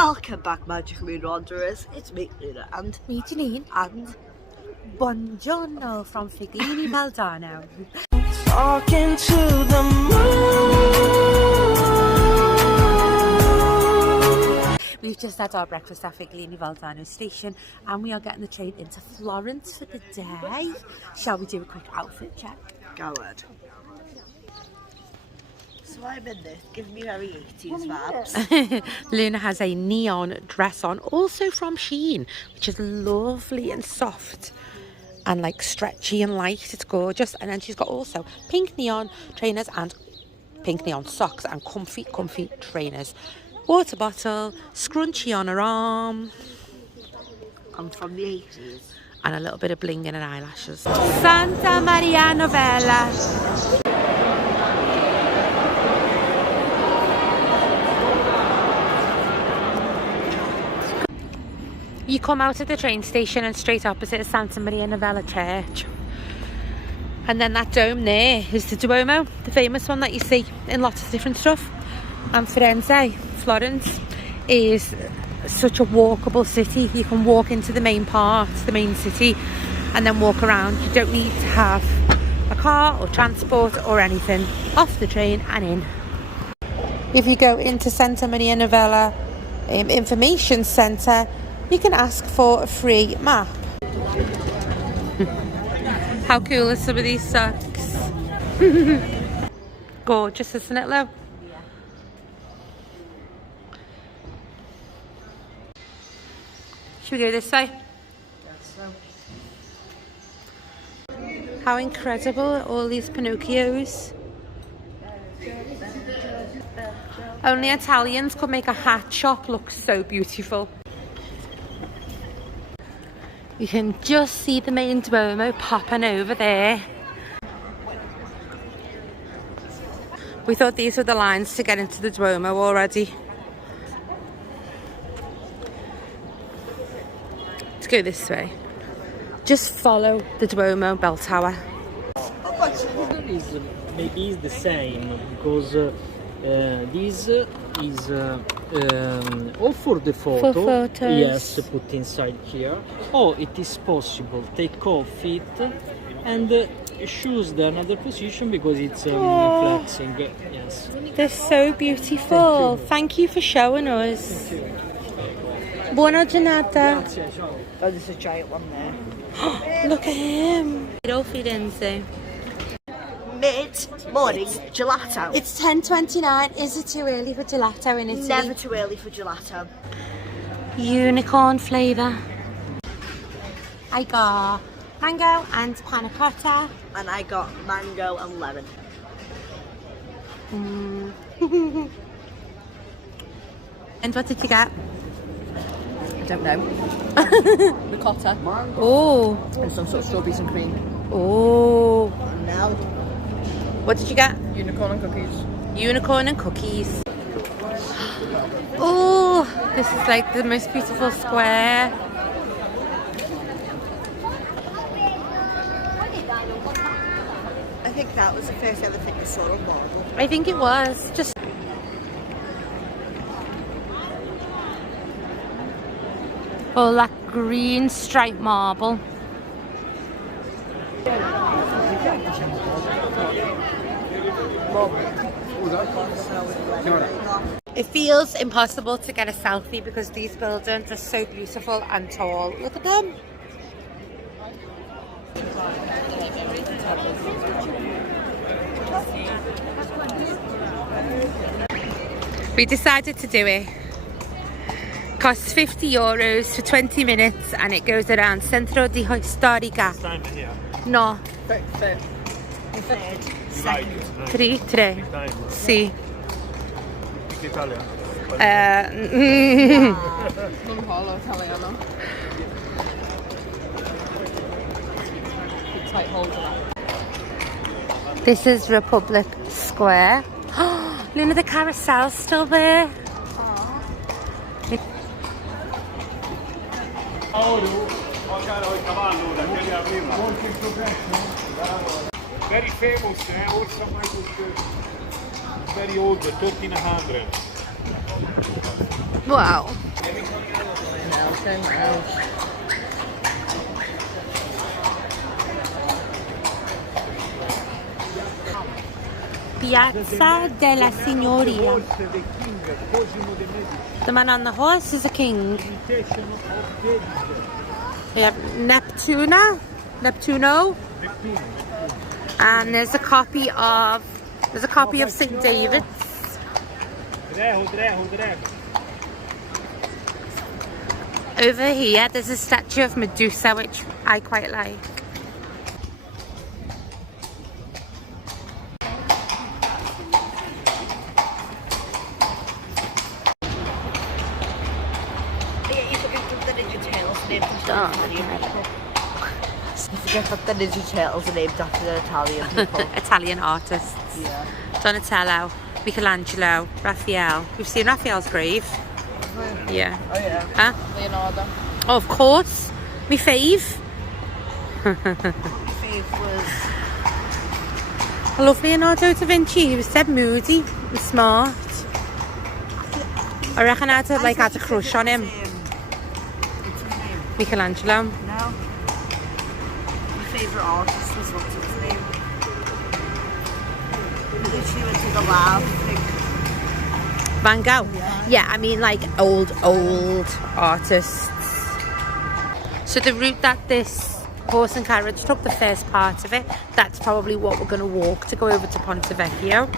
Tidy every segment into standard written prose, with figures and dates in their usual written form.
Welcome back, Magic Moon Wanderers. It's me, Luna, and me, Jeneen, and buongiorno from Figlini Valdano. Talking to the moon. We've just had our breakfast at Figlini Valdano station, and we are getting the train into Florence for the day. Shall we do a quick outfit check? Go ahead. So I'm in this, gives me very 80s vibes. Luna has a neon dress on, also from Shein, which is lovely and soft and like stretchy and light. It's gorgeous. And then she's got also pink neon trainers and pink neon socks and comfy trainers. Water bottle, scrunchie on her arm. I'm from the 80s. And a little bit of bling in her eyelashes. Santa Maria Novella. You come out of the train station and straight opposite is Santa Maria Novella Church. And then that dome there is the Duomo, the famous one that you see in lots of different stuff. And Firenze, Florence, is such a walkable city. You can walk into the main part, the main city, and then walk around. You don't need to have a car or transport or anything. Off the train and in. If you go into Santa Maria Novella Information Centre, you can ask for a free map. How cool are some of these socks? Gorgeous, isn't it, Lo? Should we go this way? How incredible are all these Pinocchios. Only Italians could make a hat shop look so beautiful. You can just see the main Duomo popping over there. We thought these were the lines to get into the Duomo already. Let's go this way. Just follow the Duomo bell tower. Maybe it's the same because this is or for the photo, for photos. Yes, put inside here, or it is possible take off it and choose the another position because it's flexing. Yes, They're so beautiful. Thank you for showing us. Buona giornata. Oh, there's a giant one there. Look at him. Firenze. Mid-morning gelato. It's 10:29. Is it too early for gelato in Italy? Never too early for gelato. Unicorn flavour. I got mango and panna cotta. And I got mango and lemon. And what did you get? I don't know. Ricotta. Oh. And some sort of strawberries and cream. Oh. Now. What did you get? Unicorn and cookies. Unicorn and cookies. Oh, this is like the most beautiful square. I think that was the first ever thing I saw on marble. I think it was just. Oh, that green striped marble. It feels impossible to get a selfie because these buildings are so beautiful and tall. Look at them. We decided to do it. Costs €50 for 20 minutes and it goes around Centro di Storica. No. Tre. Sì. Italia. Non parlo italiano. Tight hold of that. This is Republic Square. Luna, the carousel's still there. Very famous, also very old, 1300. Wow. turn around. Piazza della Signoria. The man on the horse is a king. We have Neptuno, and there's a copy of St. David's. Over here, there's a statue of Medusa, which I quite like. You forget that the Ninja Turtles are named after the Italian people. Italian artists. Yeah. Donatello, Michelangelo, Raphael. We've seen Raphael's grave. Yeah. Oh yeah. Huh? Leonardo. Oh, of course. Me fave. My fave was... I love Leonardo da Vinci. He was dead moody and smart. I reckon I had a crush on him. What's his name? Michelangelo. No. My favourite artist was what's his name? I think she went to the lab. Van Gogh. Yeah, I mean like old artists. So the route that this horse and carriage took, the first part of it, that's probably what we're going to walk to go over to Ponte Vecchio.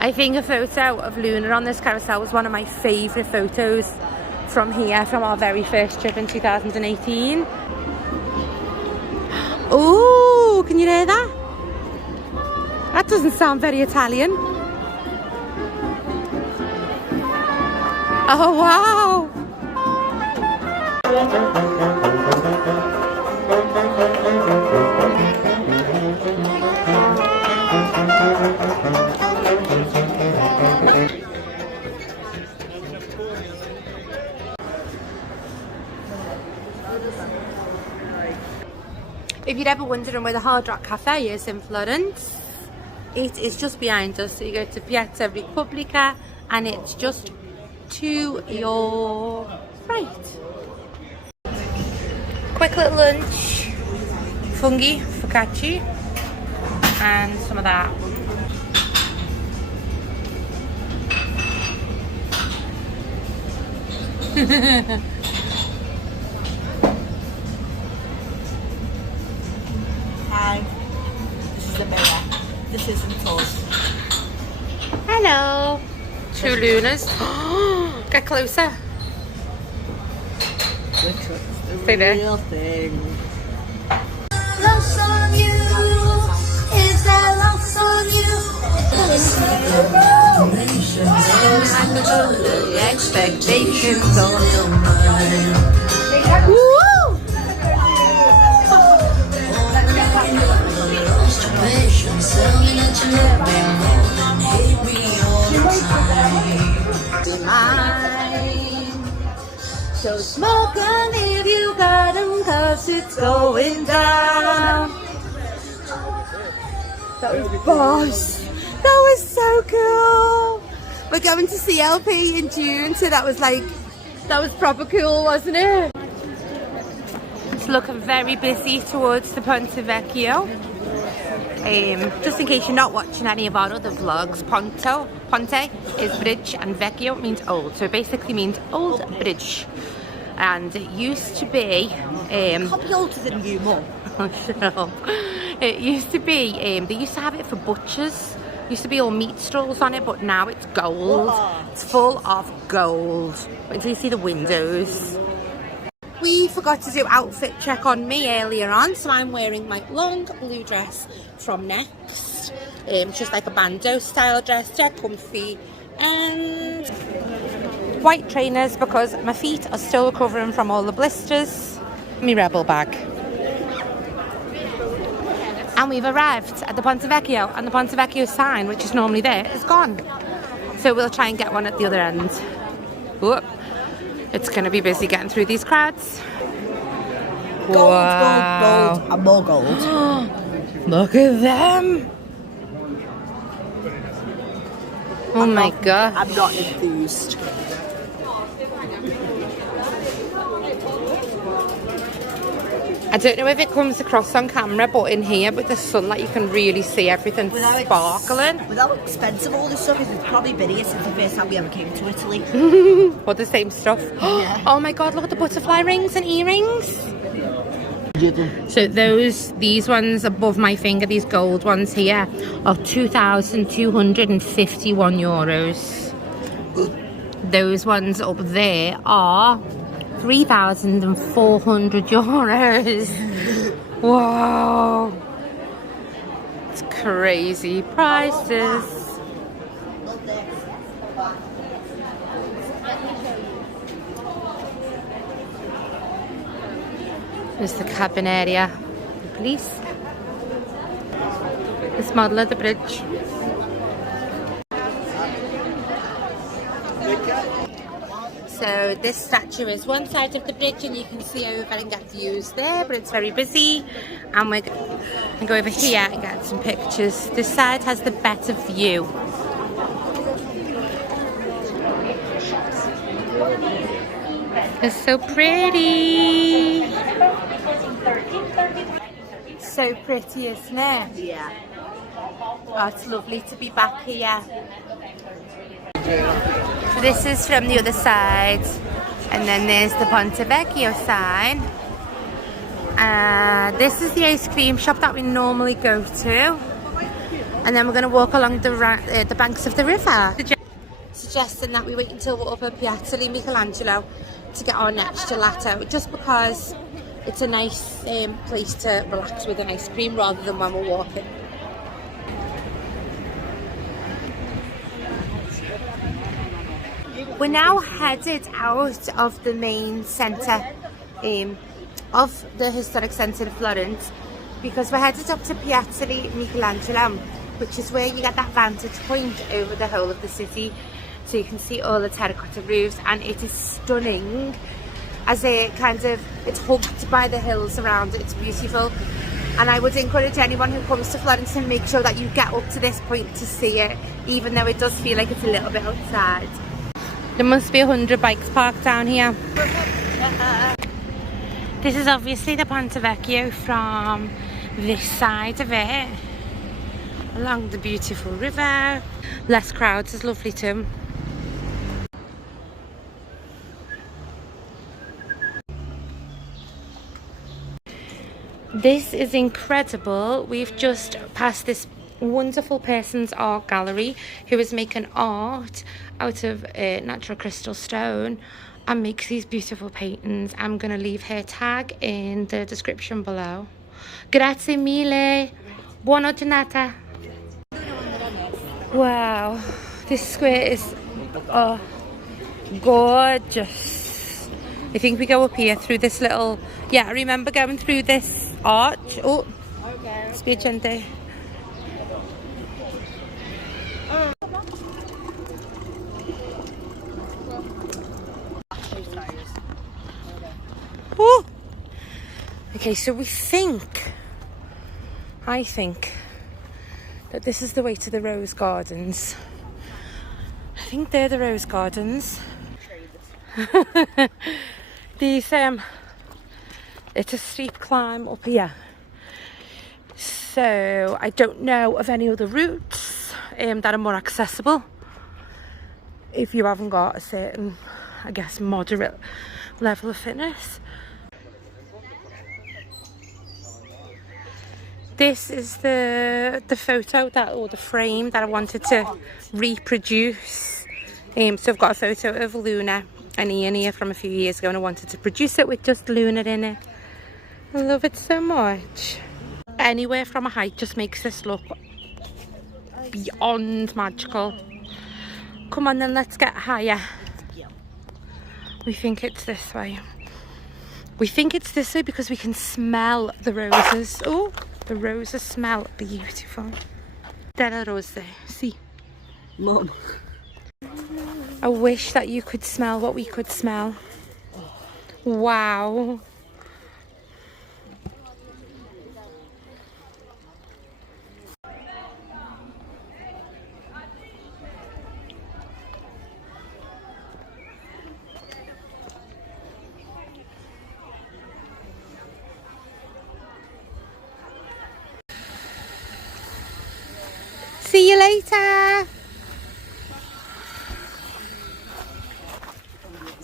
I think a photo of Luna on this carousel was one of my favourite photos from here, from our very first trip in 2018. Oh, can you hear that? That doesn't sound very Italian. Oh, wow. If you're ever wondering where the Hard Rock Cafe is in Florence, it is just behind us. So you go to Piazza Repubblica and it's just to your right. Quick little lunch, fungi, focaccia, and some of that. Hi. This is the mirror. This isn't us. Hello. Two Lunas. Get closer. The real thing. Lost on you, is there lost on you? Expectations on your So smoke on if you got 'em, 'cause it's going down. That was boss. That was so cool. We're going to CLP in June, so that was proper cool, wasn't it? It's looking very busy towards the Ponte Vecchio. Just in case you're not watching any of our other vlogs, Ponte is bridge and Vecchio means old, so it basically means old bridge. And it used to be Can't be older than you, Mum. shut up. It used to be they used to have it for butchers. Used to be all meat strolls on it, but now it's gold. It's full of gold. Wait until you see the windows. We forgot to do outfit check on me earlier on, so I'm wearing my long blue dress from Next. Just like a bandeau style dress, dead comfy, and white trainers because my feet are still recovering from all the blisters. My Rebel bag. And we've arrived at the Ponte Vecchio, and the Ponte Vecchio sign, which is normally there, is gone. So we'll try and get one at the other end. Whoop. It's going to be busy getting through these crowds. Gold, Wow. gold, gold, and more gold. Look at them. Oh my god. I'm not enthused. I don't know if it comes across on camera, but in here with the sunlight you can really see everything sparkling. With how expensive all this stuff is, it's probably been here since the first time we ever came to Italy. Or the same stuff. Yeah. Oh my god, look at the butterfly rings and earrings. So these ones above my finger, these gold ones here, are 2,251 euros. Those ones up there are 3,400 euros. Wow. It's crazy prices. There's the cabin area. The police. This model of the bridge. So this statue is one side of the bridge and you can see over and get views there, but it's very busy. And we're going to go over here and get some pictures. This side has the better view. It's so pretty. So pretty, isn't it? Yeah. Oh, it's lovely to be back here. So this is from the other side, and then there's the Ponte Vecchio sign. This is the ice cream shop that we normally go to, and then we're going to walk along the banks of the river. Suggesting that we wait until we're up at Piazzale Michaelangelo to get our next gelato, just because it's a nice place to relax with an ice cream rather than when we're walking. We're now headed out of the main centre of the historic centre of Florence, because we're headed up to Piazzale Michaelangelo, which is where you get that vantage point over the whole of the city, so you can see all the terracotta roofs, and it is stunning. As it's hugged by the hills around it. It's beautiful, and I would encourage anyone who comes to Florence to make sure that you get up to this point to see it, even though it does feel like it's a little bit outside. There must be 100 bikes parked down here. This is obviously the Ponte Vecchio from this side of it, along the beautiful river. Less crowds is lovely too. This is incredible. We've just passed this wonderful person's art gallery who is making art out of natural crystal stone and makes these beautiful paintings. I'm going to leave her tag in the description below. Grazie mille. Buona giornata. Wow, this square is gorgeous. I think we go up here through this little, I remember going through this arch. Oh, spiacente. Oh. Okay, so I think that this is the way to the rose gardens. I think they're the rose gardens. These it's a steep climb up here, so I don't know of any other routes that are more accessible if you haven't got a certain, I guess, moderate level of fitness. This is the photo or the frame that I wanted to reproduce. So I've got a photo of Luna and Ian here from a few years ago, and I wanted to produce it with just Luna in it. I love it so much. Anywhere from a height just makes this look beyond magical. Come on then, let's get higher. We think it's this way. We think it's this way because we can smell the roses. Oh, the roses smell beautiful. Della rose, see. Mum. I wish that you could smell what we could smell. Wow.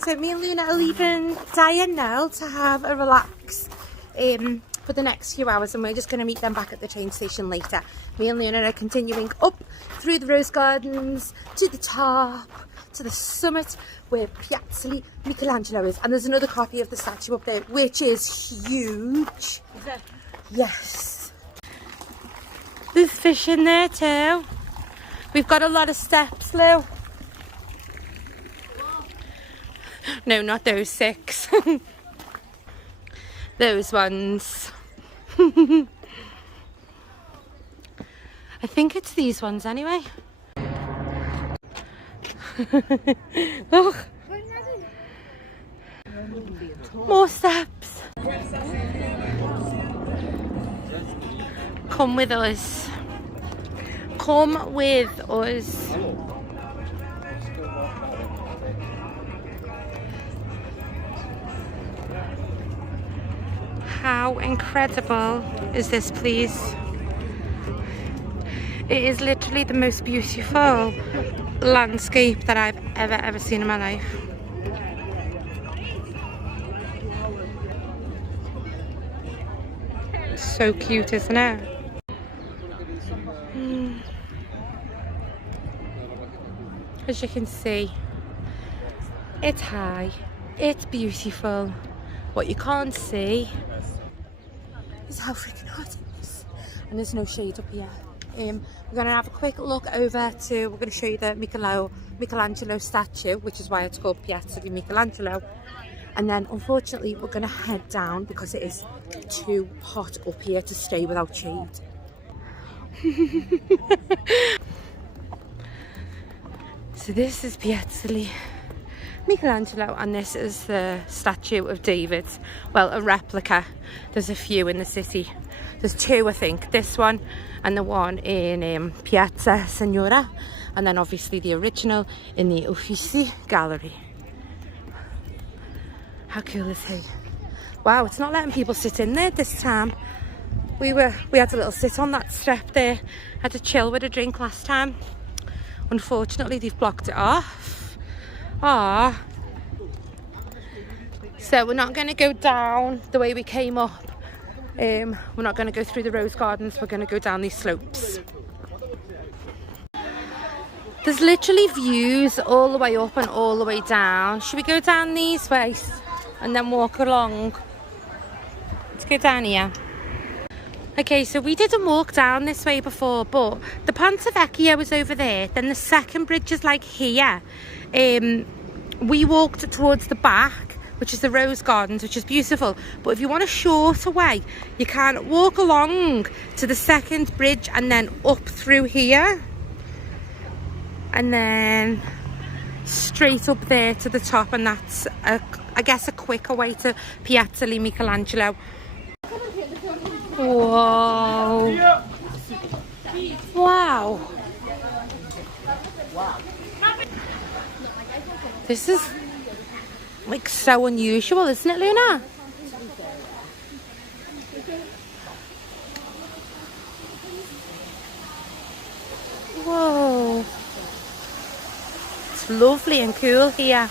So me and Luna are leaving Diane now to have a relax for the next few hours, and we're just going to meet them back at the train station later. Me and Luna are continuing up through the rose gardens to the top, to the summit where Piazzale Michaelangelo is. And there's another copy of the statue up there, which is huge. Yes. There's fish in there too. We've got a lot of steps, Lou. No, not those 6. Those ones. I think it's these ones anyway. Look. More steps. Come with us. Come with us. How incredible is this place? It is literally the most beautiful landscape that I've ever seen in my life. So cute, isn't it? As you can see, it's high, it's beautiful. What you can't see is how freaking hot it is, and there's no shade up here. We're going to have a quick look over to, we're going to show you the Michelangelo statue, which is why it's called Piazza Michelangelo. And then unfortunately we're going to head down because it is too hot up here to stay without shade. So this is Piazzale Michelangelo, and this is the statue of David. Well, a replica. There's a few in the city. There's 2, I think. This one and the one in Piazza Signora, and then obviously the original in the Uffizi gallery. How cool is he? Wow, it's not letting people sit in there this time. We had a little sit on that step there. Had a chill with a drink last time. Unfortunately, they've blocked it off. Ah. So we're not going to go down the way we came up. We're not going to go through the rose gardens. We're going to go down these slopes. There's literally views all the way up and all the way down. Should we go down these ways and then walk along? Let's go down here. Okay, so we didn't walk down this way before, but the Ponte Vecchio was over there. Then the second bridge is like here. We walked towards the back, which is the rose gardens, which is beautiful. But if you want a shorter way, you can walk along to the second bridge and then up through here. And then straight up there to the top, and that's, I guess, a quicker way to Piazzale Michaelangelo. Whoa. Wow. This is like so unusual, isn't it, Luna? Whoa. It's lovely and cool here.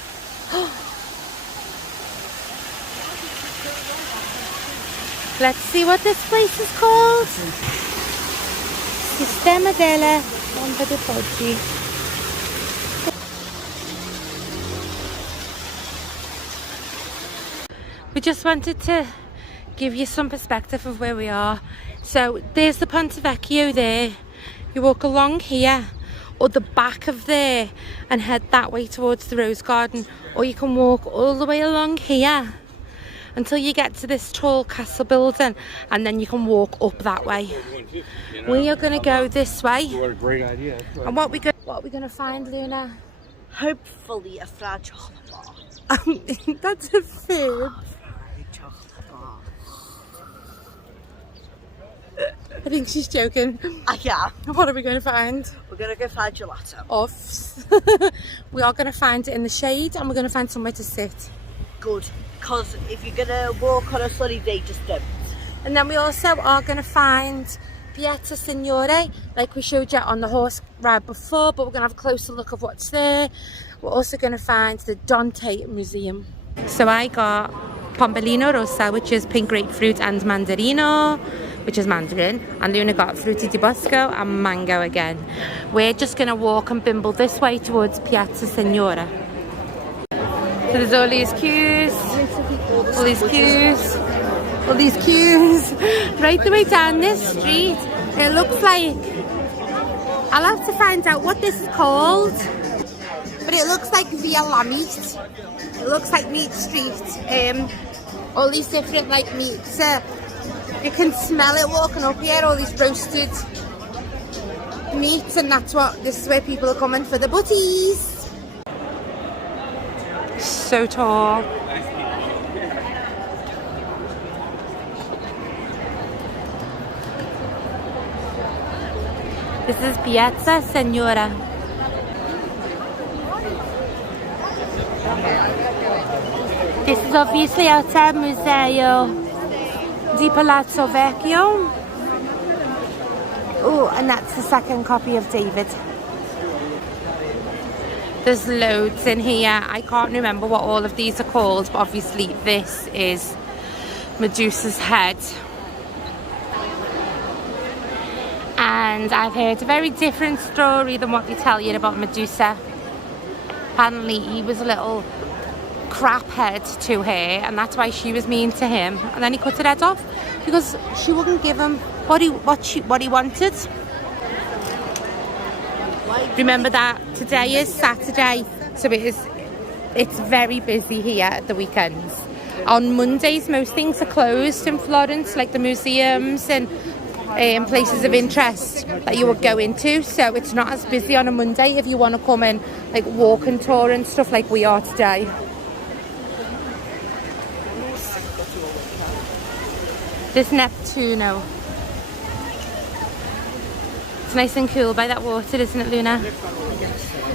Let's see what this place is called. Sistema delle Ponte Vecchio. We just wanted to give you some perspective of where we are. So there's the Ponte Vecchio there. You walk along here, or the back of there, and head that way towards the rose garden, or you can walk all the way along here until you get to this tall castle building, and then you can walk up that way. We are going to go this way. What a great idea. And what we going to find, Luna? Hopefully a fried chocolate bar. That's a fib. Chocolate bar. I think she's joking. Yeah. What are we going to find? We're going to go find gelato. Offs. We are going to find it in the shade, and we're going to find somewhere to sit. Good. Because if you're going to walk on a sunny day, just don't. And then we also are going to find Piazza Signora, like we showed you on the horse ride before, but we're going to have a closer look of what's there. We're also going to find the Dante Museum. So I got Pompolino Rossa, which is pink grapefruit, and Mandarino, which is mandarin, and Luna got Frutti di Bosco and mango again. We're just going to walk and bimble this way towards Piazza Signora. So there's all these queues, all these queues, all these queues, right the way down this street. It looks like, I'll have to find out what this is called, but it looks like Via La Meat. It looks like Meat Street. All these different like meats. You can smell it walking up here, all these roasted meats, and this is where people are coming for the butties. So tall. This is Piazza Signora. This is obviously outside Museo di Palazzo Vecchio. Oh, and that's the second copy of David. There's loads in here. I can't remember what all of these are called, but obviously this is Medusa's head. And I've heard a very different story than what they tell you about Medusa. Apparently he was a little crap head to her, and that's why she was mean to him. And then he cut her head off because she wouldn't give him what he wanted. Remember that today is Saturday, so it's very busy here at the weekends. On Mondays, most things are closed in Florence, like the museums and places of interest that you would go into. So it's not as busy on a Monday if you want to come and like walk and tour and stuff like we are today. This Neptuno. It's nice and cool by that water, isn't it, Luna?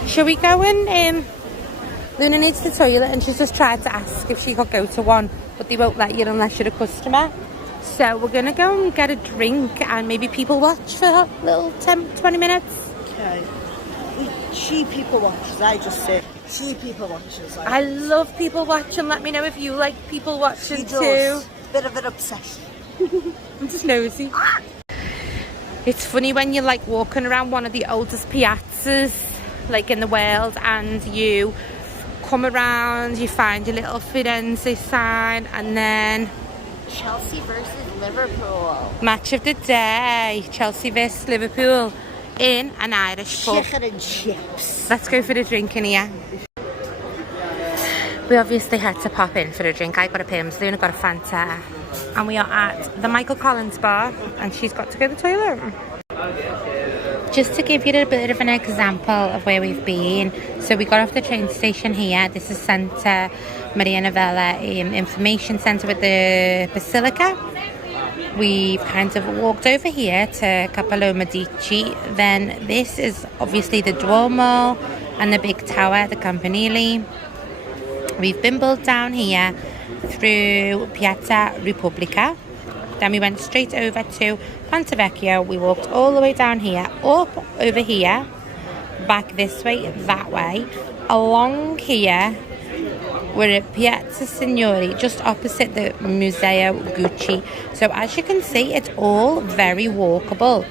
Shall we go in? Luna needs the toilet and she's just tried to ask if she could go to one, but they won't let you unless you're a customer. So we're going to go and get a drink and maybe people watch for a little 10-20 minutes. Okay. She people watchers, I just say. She people watchers. I love people watching. Let me know if you like people watching She too. does. Bit of an obsession. I'm just nosy. It's funny when you're like walking around one of the oldest piazzas like in the world, and you come around, you find your little Firenze sign, and then Chelsea versus Liverpool. match of the day, Chelsea versus Liverpool in an Irish pub. Chicken and chips. Let's go for the drink in here. We obviously had to pop in for a drink. I got a Pims, Luna got a Fanta, and we are at the Michael Collins bar, and she's got to go to the toilet. Just to give you a bit of an example of where we've been, so we got off the train station here. This is Santa Maria Novella Information Centre with the Basilica. We've kind of walked over here to Cappello Medici. Then this is obviously the Duomo and the big tower, the Campanile. We've bimbled down here through Piazza Repubblica. Then we went straight over to Ponte Vecchio. We walked all the way down here, up over here, back this way, that way, along here. We're at Piazza Signora, just opposite the Museo Gucci. So as you can see, it's all very walkable.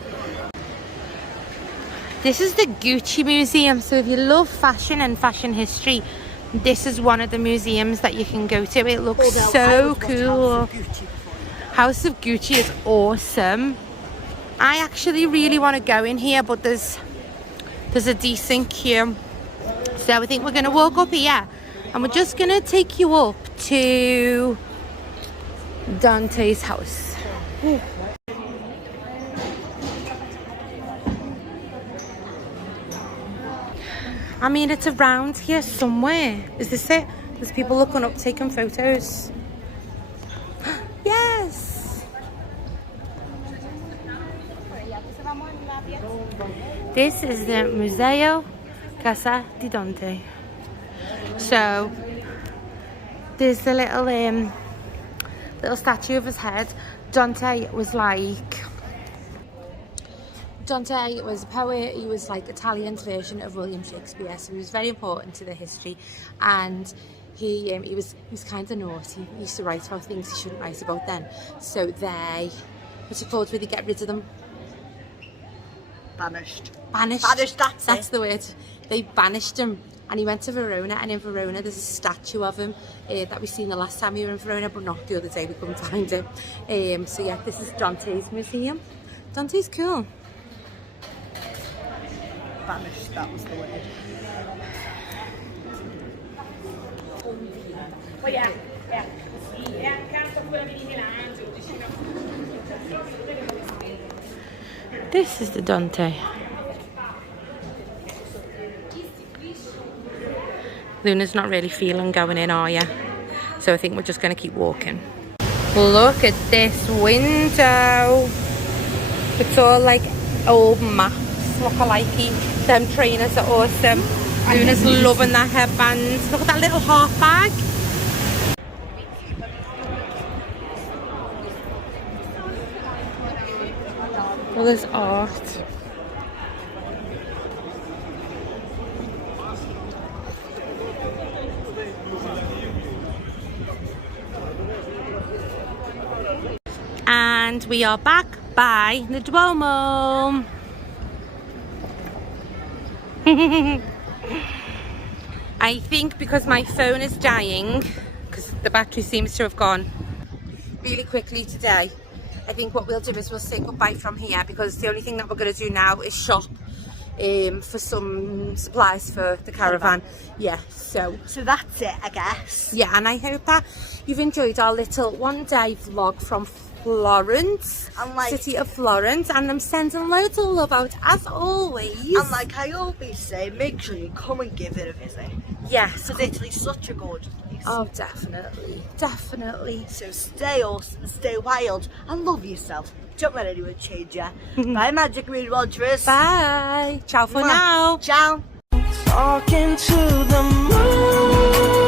This is the Gucci Museum. So if you love fashion and fashion history, this is one of the museums that you can go to. It looks so cool. House of Gucci is awesome. I actually really want to go in here, but there's a decent queue. So I think we're going to walk up here, and we're just going to take you up to Dante's house. I mean, it's around here somewhere. Is this it? There's people looking up, taking photos. Yes! This is the Museo Casa di Dante. So, there's the little statue of his head. Dante was like Dante was a poet. He was like Italian's version of William Shakespeare, so he was very important to the history. And he was kind of naughty. He used to write about things he shouldn't write about then. So they, what's it called, where they get rid of them? Banished. Banished. That's the word. They banished him, and he went to Verona, and in Verona there's a statue of him that we seen the last time we were in Verona, but not the other day. We couldn't find him. So yeah, this is Dante's museum. Dante's cool. Banished, that was the word. This is the Dante. Luna's not really feeling going in, are you? So I think we're just going to keep walking. Look at this window. It's all like old maps, look-alike-y. Them trainers are awesome. Luna's loving that headband. Look at that little half bag. Well, there's art. And we are back by the Duomo. I think because my phone is dying, because the battery seems to have gone really quickly today, I think what we'll do is we'll say goodbye from here, because the only thing that we're going to do now is shop for some supplies for the caravan. Yeah, so that's it, I guess. yeah, and I hope that you've enjoyed our little one-day vlog from Florence, And like, city of Florence, and I'm sending loads of love out as always. and like I always say, make sure you come and give it a visit. Yes, Because Italy's such a gorgeous place. oh definitely, definitely. So stay awesome, stay wild, and love yourself. Don't let anyone change you. Bye, Magic Moon Wanderers. Bye. Ciao for now. Ciao. Talking to the moon.